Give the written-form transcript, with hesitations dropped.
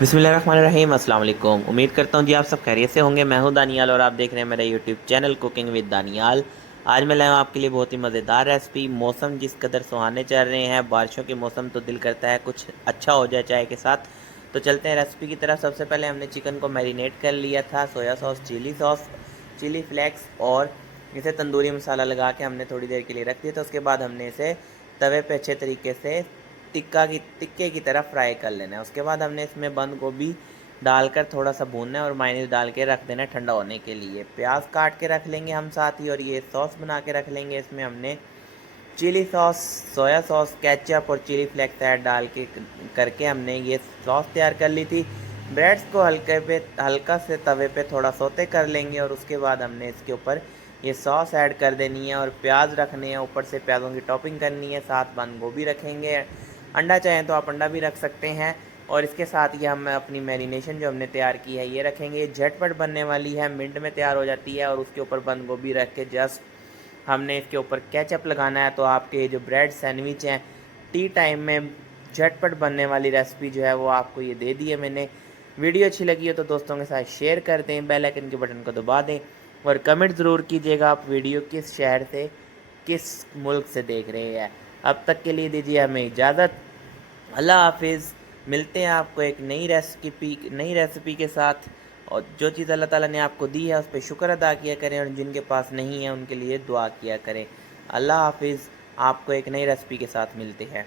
बिस्मिल्लाहिर्रहमानिर्रहीम। अस्सलाम वालेकुम। उम्मीद करता हूँ जी आप सब खैरियत से होंगे। मैं हूँ दानियाल और आप देख रहे हैं मेरा YouTube channel cooking with Daniyal. आज मैं लाया हूँ आपके लिए बहुत ही मज़ेदार रेसिपी। मौसम जिस कदर सुहाने चल रहे हैं, बारिशों के मौसम, तो दिल करता है कुछ अच्छा हो जाए चाय के साथ। तो चलते हैं रेसिपी की तरफ। सबसे पहले हमने चिकन को मैरिनेट कर लिया था सोया सॉस, चिली फ्लेक्स और इसे तंदूरी मसाला लगा के हमने थोड़ी देर के लिए रख दिया था। उसके बाद हमने इसे तवे पे अच्छे तरीके से टिक्के की तरह फ्राई कर लेना है। उसके बाद हमने इसमें बंद गोभी डालकर थोड़ा सा भूनना है और मायोनीज डाल के रख देना है ठंडा होने के लिए। प्याज काट के रख लेंगे हम साथ ही, और ये सॉस बना के रख लेंगे। इसमें हमने chilli sauce, soya sauce, ketchup और चिली फ्लेक्स ऐड डाल के करके हमने ये सॉस तैयार कर ली थी। ब्रेड्स को हल्का से तवे पे थोड़ा सोते कर लेंगे और उसके बाद हमने इसके ऊपर ये सॉस ऐड कर देनी है और प्याज रखने हैं। ऊपर से प्याज़ों की टॉपिंग करनी है, साथ बंद गोभी रखेंगे। अंडा चाहें तो आप अंडा भी रख सकते हैं। और इसके साथ ये हम अपनी मैरिनेशन जो हमने तैयार की है ये रखेंगे। झटपट बनने वाली है, मिनट में तैयार हो जाती है। और उसके ऊपर बंद गोभी रख के जस्ट हमने इसके ऊपर केचप लगाना है। तो आपके जो ब्रेड सैंडविच हैं, टी टाइम में झटपट बनने वाली रेसिपी जो है वो आपको ये दे दी है मैंने। वीडियो अच्छी लगी हो तो दोस्तों के साथ शेयर कर दें, बेल आइकन के बटन को दबा दें और कमेंट ज़रूर कीजिएगा आप वीडियो किस शहर से, किस मुल्क से देख रहे हैं। अब तक के लिए दीजिए हमें इजाज़त। अल्लाह हाफिज़। मिलते हैं आपको एक नई रेसिपी के साथ। और जो चीज़ अल्लाह ताला ने आपको दी है उस पर शुक्र अदा किया करें और जिनके पास नहीं है उनके लिए दुआ किया करें। अल्लाह हाफिज़। आपको एक नई रेसिपी के साथ मिलते हैं।